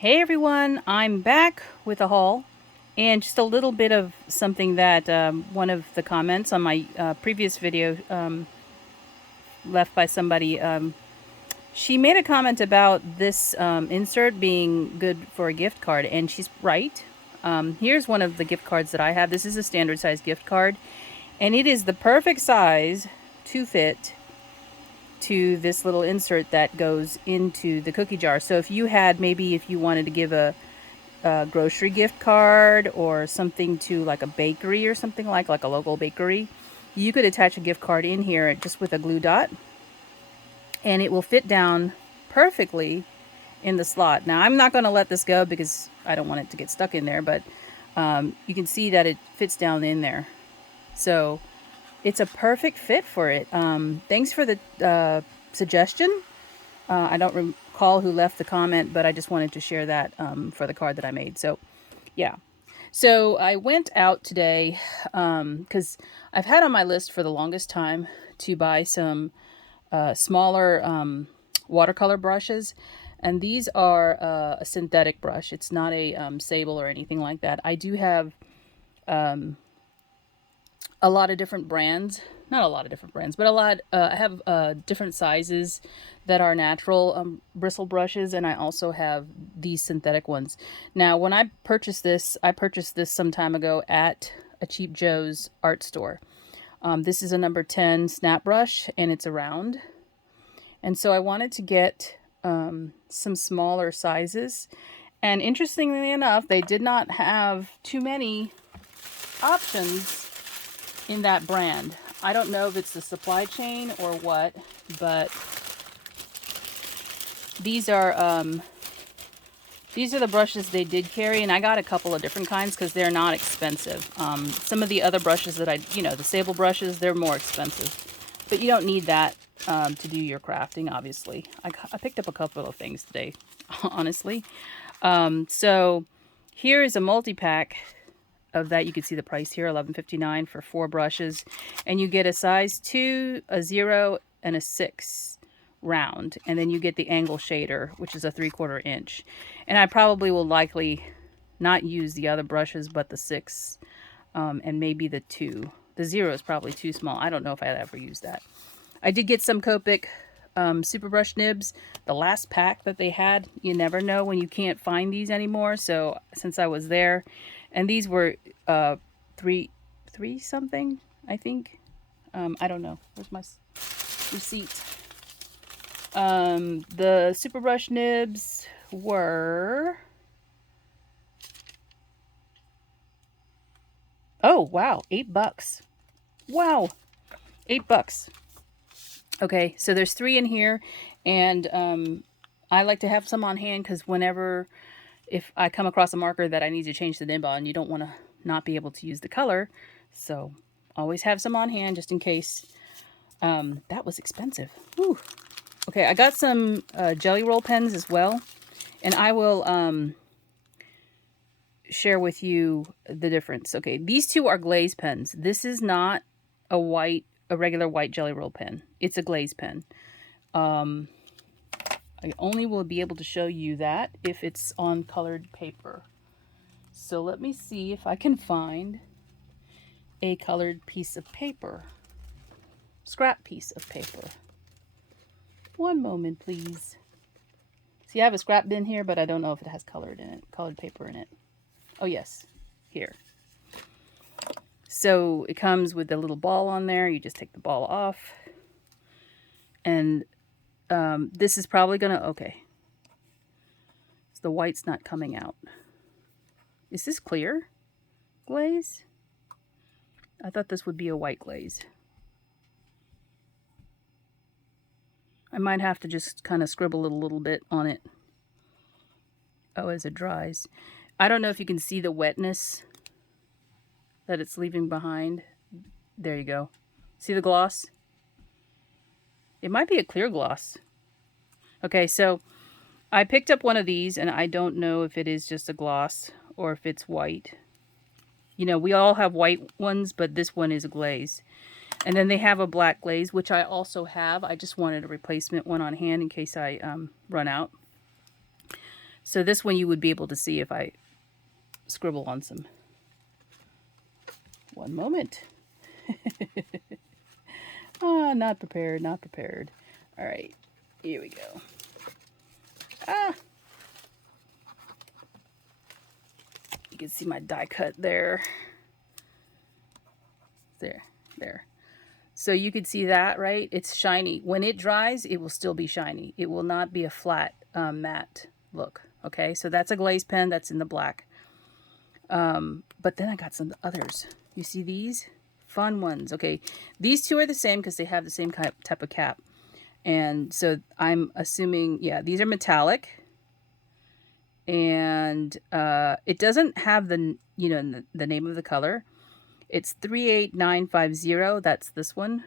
Hey everyone, I'm back with a haul and just a little bit of something that one of the comments on my previous video left by somebody. She made a comment about this insert being good for a gift card, and she's right. Here's one of the gift cards that I have. This is a standard size gift card, and it is the perfect size to fit to this little insert that goes into the cookie jar. So if you had, maybe if you wanted to give a grocery gift card or something to like a bakery or something like a local bakery, you could attach a gift card in here just with a glue dot, and it will fit down perfectly in the slot. Now I'm not going to let this go because I don't want it to get stuck in there, but you can see that it fits down in there. So it's a perfect fit for it. Thanks for the suggestion. I don't recall who left the comment, but I just wanted to share that for the card that I made. So yeah. So I went out today because I've had on my list for the longest time to buy some smaller watercolor brushes. And these are a synthetic brush. It's not a sable or anything like that. I do have a lot of different brands. Not a lot of different brands, but a lot. I have different sizes that are natural bristle brushes, and I also have these synthetic ones. Now, when I purchased this some time ago at a Cheap Joe's art store. This is a number 10 snap brush, and it's a round. And so I wanted to get some smaller sizes. And interestingly enough, they did not have too many options in that brand. I don't know if it's the supply chain or what, but these are the brushes they did carry, and I got a couple of different kinds because they're not expensive. Some of the other brushes that the sable brushes, they're more expensive, but you don't need that to do your crafting, obviously. I picked up a couple of things today, honestly. So here is a multi-pack of that. You can see the price here, $11.59 for 4 brushes, and you get a size 2, a 0, and a 6 round, and then you get the angle shader, which is a 3/4 inch. And I probably will likely not use the other brushes but the 6 and maybe the 2. The 0 is probably too small. I don't know if I'd ever use that. I did get some Copic super brush nibs, the last pack that they had. You never know when you can't find these anymore, so since I was there, and these were three something, I think. I don't know. Where's my receipt? The super brush nibs were, oh wow, $8. Wow, $8. Okay, so there's 3 in here, and I like to have some on hand because if I come across a marker that I need to change the nib on, you don't want to not be able to use the color. So always have some on hand just in case. That was expensive. Whew. Okay, I got some jelly roll pens as well, and I will share with you the difference. Okay, these two are glaze pens. This is not a regular white jelly roll pen. It's a glaze pen. I only will be able to show you that if it's on colored paper. So let me see if I can find a colored piece of paper. Scrap piece of paper. One moment, please. See, I have a scrap bin here, but I don't know if it has colored paper in it. Oh yes, here. So it comes with a little ball on there. You just take the ball off. And this is probably gonna, okay. So the white's not coming out. Is this clear glaze? I thought this would be a white glaze. I might have to just kind of scribble it a little bit on it. Oh, as it dries. I don't know if you can see the wetness that it's leaving behind. There you go. See the gloss? It might be a clear gloss. Okay, so I picked up one of these, and I don't know if it is just a gloss or if it's white. You know, we all have white ones, but this one is a glaze. And then they have a black glaze, which I also have. I just wanted a replacement one on hand in case I run out. So this one you would be able to see if I scribble on some. One moment. Ah, not prepared, not prepared. All right, here we go. Ah! You can see my die cut there. There. So you can see that, right? It's shiny. When it dries, it will still be shiny. It will not be a flat, matte look. Okay, so that's a glaze pen. That's in the black. But then I got some others. You see these? Fun ones. Okay, these two are the same because they have the same type of cap. And so I'm assuming, yeah, these are metallic. And it doesn't have the, you know, the name of the color. It's 38950. That's this one.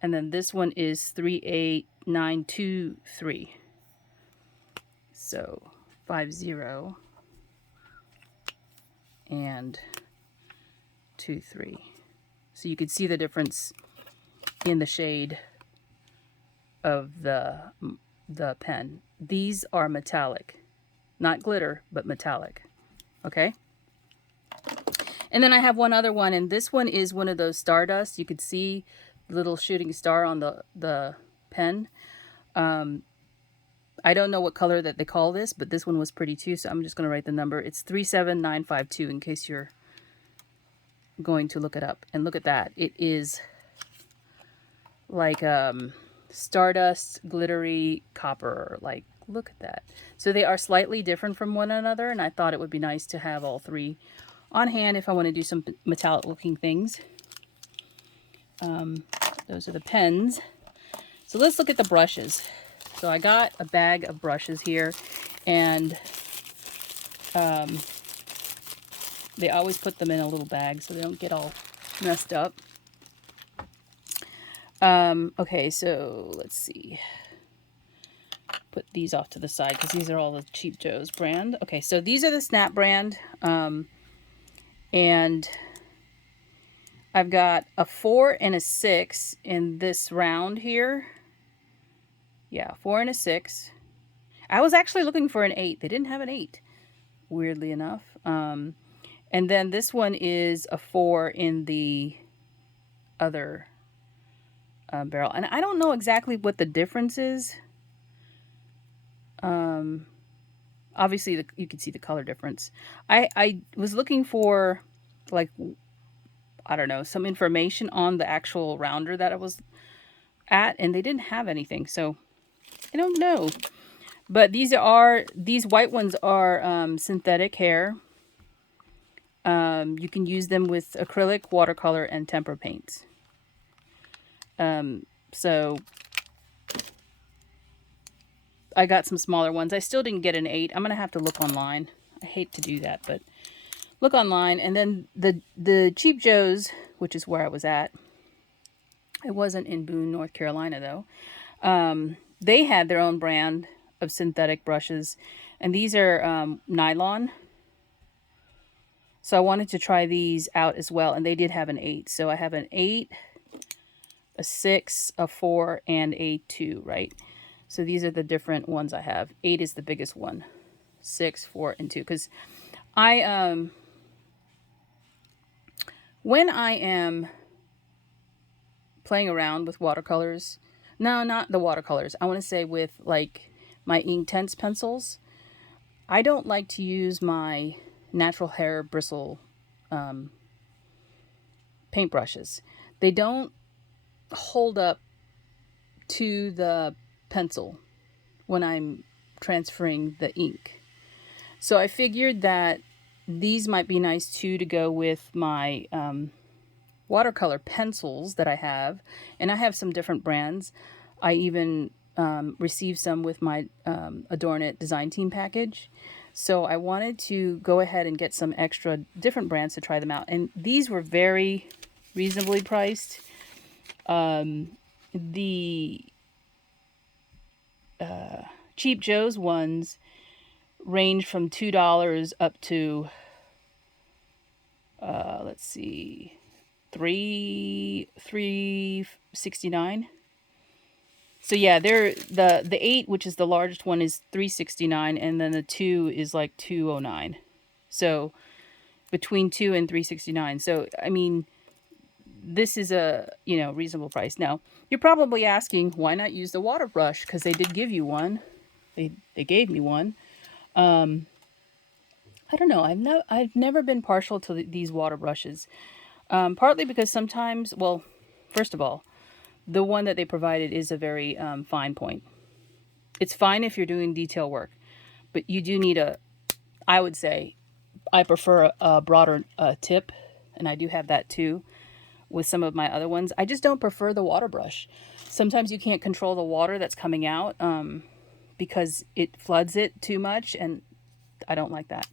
And then this one is 38923. So 50 and 23. So you can see the difference in the shade of the pen. These are metallic, not glitter, but metallic. Okay. And then I have one other one, and this one is one of those Stardust. You could see the little shooting star on the pen. I don't know what color that they call this, but this one was pretty too, so I'm just going to write the number. It's 37952 in case you're going to look it up. And look at that. It is like Stardust, glittery copper. Like, look at that. So they are slightly different from one another, and I thought it would be nice to have all three on hand if I want to do some metallic looking things. Those are the pens. So let's look at the brushes. So I got a bag of brushes here, and they always put them in a little bag so they don't get all messed up. Okay, so let's see. Put these off to the side because these are all the Cheap Joe's brand. Okay, so these are the Snap brand. And I've got a 4 and a 6 in this round here. Yeah, 4 and a 6. I was actually looking for an 8. They didn't have an 8, weirdly enough. And then this one is a 4 in the other barrel. And I don't know exactly what the difference is. Obviously, you can see the color difference. I was looking for, like, I don't know, some information on the actual rounder that I was at, and they didn't have anything, so I don't know. But these white ones are synthetic hair. You can use them with acrylic, watercolor, and tempera paints. So I got some smaller ones. I still didn't get an 8. I'm going to have to look online. I hate to do that, but look online. And then the Cheap Joe's, which is where I was at. It wasn't in Boone, North Carolina, though. They had their own brand of synthetic brushes, and these are nylon. So I wanted to try these out as well, and they did have an 8. So I have an 8, a 6, a 4, and a 2, right? So these are the different ones I have. 8 is the biggest one. 6, 4, and 2. Because when I am playing around with watercolors, no, not the watercolors, I want to say with like my Inktense pencils, I don't like to use my natural hair bristle paintbrushes. They don't hold up to the pencil when I'm transferring the ink. So I figured that these might be nice too to go with my watercolor pencils that I have. And I have some different brands. I even received some with my Adorn It Design Team package. So I wanted to go ahead and get some extra different brands to try them out. And these were very reasonably priced. The Cheap Joe's ones range from $2 up to, let's see, $3.69. So yeah, they're the 8, which is the largest one, is $369, and then the 2 is like $209. So between 2 and $369. So I mean, this is a, you know, reasonable price. Now, you're probably asking, why not use the water brush? Because they did give you one. They gave me one. I don't know. I've never been partial to these water brushes. Partly because sometimes, well, first of all, the one that they provided is a very fine point. It's fine if you're doing detail work, but you do need I would say, I prefer a broader tip, and I do have that too with some of my other ones. I just don't prefer the water brush. Sometimes you can't control the water that's coming out because it floods it too much, and I don't like that.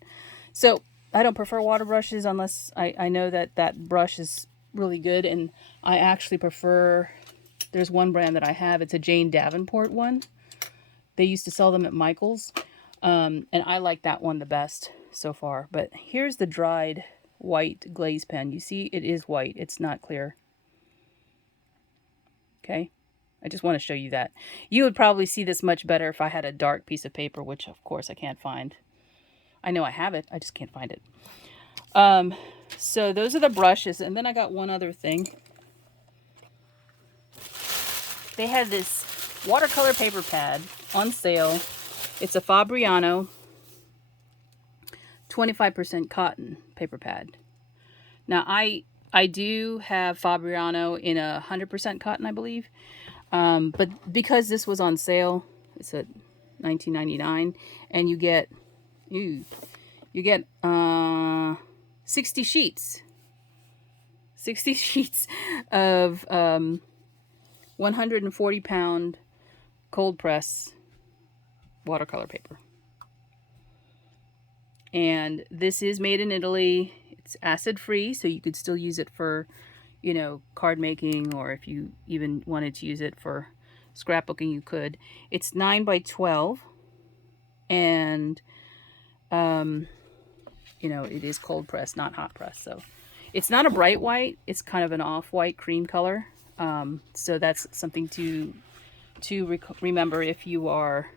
So I don't prefer water brushes unless I know that that brush is really good. And I actually prefer, there's one brand that I have. It's a Jane Davenport one. They used to sell them at Michael's. And I like that one the best so far. But here's the dried white glaze pen. You see, it is white. It's not clear. Okay. I just want to show you that. You would probably see this much better if I had a dark piece of paper, which of course I can't find. I know I have it. I just can't find it. So those are the brushes. And then I got one other thing. They had this watercolor paper pad on sale. It's a Fabriano 25% cotton paper pad. Now I do have Fabriano in 100% cotton, I believe. But because this was on sale, it's at $19.99, and you get 60 sheets. 60 sheets of 140-pound cold press watercolor paper. And this is made in Italy. It's acid free, so you could still use it for, you know, card making, or if you even wanted to use it for scrapbooking, you could. It's 9 by 12, and you know, it is cold press, not hot press. So it's not a bright white. It's kind of an off-white cream color. So that's something to remember if you are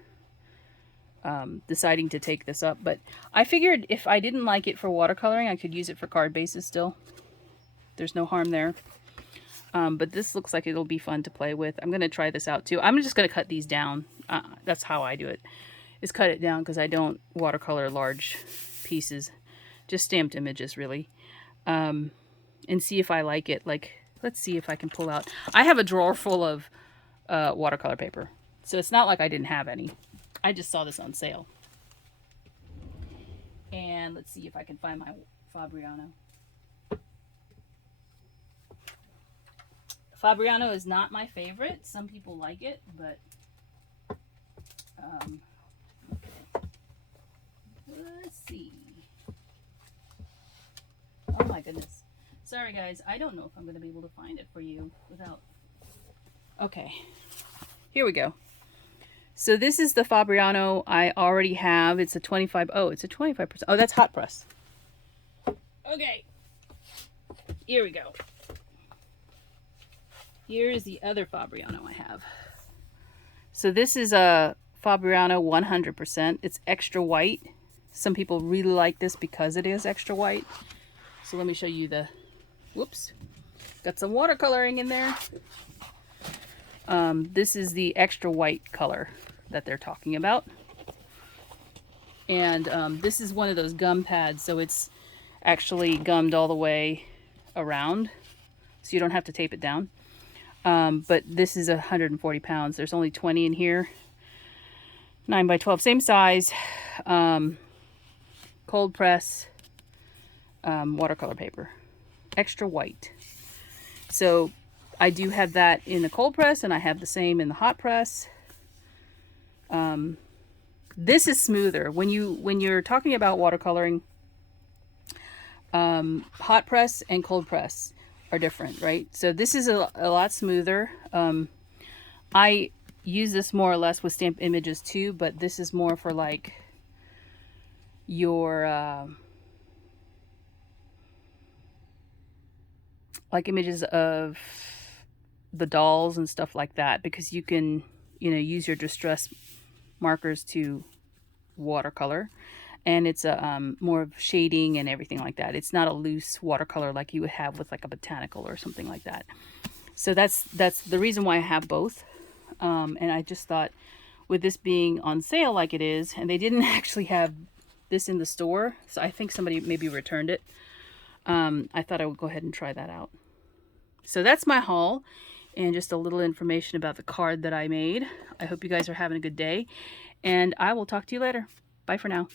deciding to take this up. But I figured if I didn't like it for watercoloring, I could use it for card bases still. There's no harm there. But this looks like it'll be fun to play with. I'm going to try this out too. I'm just going to cut these down. That's how I do it, is cut it down, because I don't watercolor large pieces. Just stamped images, really. And see if I like it. Like, let's see if I can pull out. I have a drawer full of watercolor paper. So it's not like I didn't have any. I just saw this on sale. And let's see if I can find my Fabriano. Fabriano is not my favorite. Some people like it, but okay. Let's see. Oh my goodness. Sorry guys, I don't know if I'm going to be able to find it for you without... Okay, here we go. So this is the Fabriano I already have. It's a 25... Oh, it's a 25%. Oh, that's hot press. Okay, here we go. Here is the other Fabriano I have. So this is a Fabriano 100%. It's extra white. Some people really like this because it is extra white. So let me show you the... Whoops. Got some watercoloring in there. This is the extra white color that they're talking about. And this is one of those gum pads, so it's actually gummed all the way around, so you don't have to tape it down. But this is 140 pounds. There's only 20 in here. 9 by 12, same size. Cold press watercolor paper. Extra white. So I do have that in the cold press, and I have the same in the hot press. This is smoother. When you're talking about watercoloring, hot press and cold press are different, right? So this is a lot smoother. I use this more or less with stamped images too, but this is more for like your like images of the dolls and stuff like that, because you can you know, use your distress markers to watercolor. And it's a more of shading and everything like that. It's not a loose watercolor like you would have with like a botanical or something like that. So that's the reason why I have both. And I just thought, with this being on sale like it is, and they didn't actually have this in the store, so I think somebody maybe returned it. I thought I would go ahead and try that out. So that's my haul, and just a little information about the card that I made. I hope you guys are having a good day, and I will talk to you later. Bye for now.